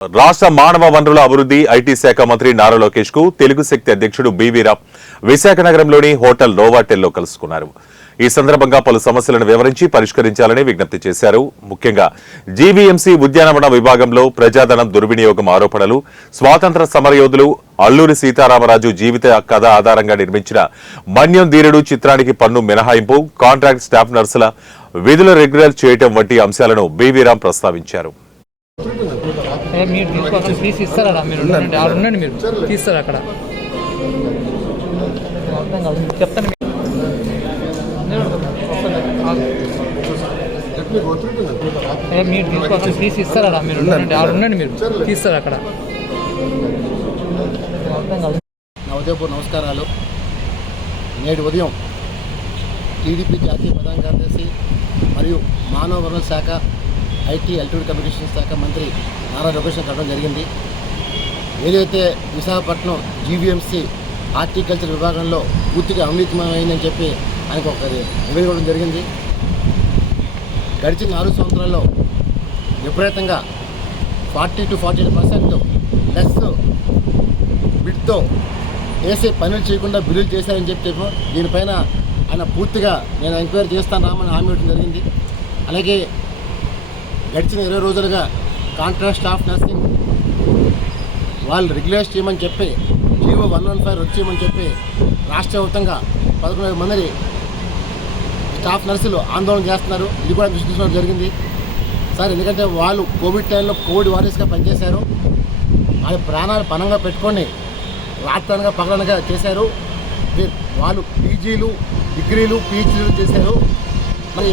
రాష్ట్ర మానవ వనరుల అభివృద్ధి ఐటీ శాఖ మంత్రి నారా లోకేష్ కు తెలుగు శక్తి అధ్యక్షుడు బివి రామ్ విశాఖ నగరంలోని హోటల్ నోవాటెల్లో కలుసుకున్నారు. ఈ సందర్భంగా పలు సమస్యలను వివరించి పరిష్కరించాలని విజ్ఞప్తి చేశారు. ముఖ్యంగా జీవీఎంసీ ఉద్యానవన విభాగంలో ప్రజాధనం దుర్వినియోగం ఆరోపణలు, స్వాతంత్ర సమరయోధులు అల్లూరి సీతారామరాజు జీవిత కథ ఆధారంగా నిర్మించిన మన్యం ధీరుడు చిత్రానికి పన్ను మినహాయింపు, కాంట్రాక్ట్ స్టాఫ్ నర్సుల విధులు రెగ్యులర్ చేయడం వంటి అంశాలను బివి రామ్ ప్రస్తావించారు. మీరు తీసుకోవాలి ప్లీజ్ ఇస్తారా? మీరు ఉండండి, మీరు తీస్తారు అక్కడ చెప్తాను. మీరు తీసుకోవాలి ప్లీజ్ ఇస్తారా? మీరు ఉండండి, మీరు తీస్తారు అక్కడ. నా ఉదయపూర్ నమస్కారాలు. నేడు ఉదయం టీడీపీ జాతీయ ప్రధాన కార్యదర్శి మరియు మానవ వనరుల శాఖ ఐటీ ఎలక్ట్రానిక్ కమ్యూనికేషన్ శాఖ మంత్రి నారా లోకేష్ కలవడం జరిగింది. ఏదైతే విశాఖపట్నం జీవీఎంసీ హార్టికల్చర్ విభాగంలో పూర్తిగా అవినీతిమయమైందని చెప్పి ఆయనకు ఒక నివేదిక ఇవ్వడం జరిగింది. గడిచిన 4 సంవత్సరాల్లో విపరీతంగా 40 to 48% లెస్ బిడ్తో వేసే పనులు చేయకుండా బిల్లులు చేశారని చెప్పి దీనిపైన ఆయన పూర్తిగా నేను ఎంక్వైరీ చేస్తాను రామని హామీ ఇవ్వడం జరిగింది. అలాగే గడిచిన 20 రోజులుగా కాంట్రాక్ట్ స్టాఫ్ నర్సింగ్ వాళ్ళు రెగ్యులైజ్ చేయమని చెప్పి జీవో 115 రద్దు చేయమని చెప్పి రాష్ట్ర వ్యాప్తంగా 11 మంది స్టాఫ్ నర్సులు ఆందోళన చేస్తున్నారు. ఇది కూడా దృష్టి తీసుకోవడం జరిగింది సార్. ఎందుకంటే వాళ్ళు కోవిడ్ టైంలో కోవిడ్ వారియర్స్గా పనిచేశారు. వాళ్ళ ప్రాణాలు పణంగా పెట్టుకొని రాత్రనగా పగలనగా చేశారు. వాళ్ళు పీజీలు, డిగ్రీలు, పీహెచ్డీలు చేశారు. మరి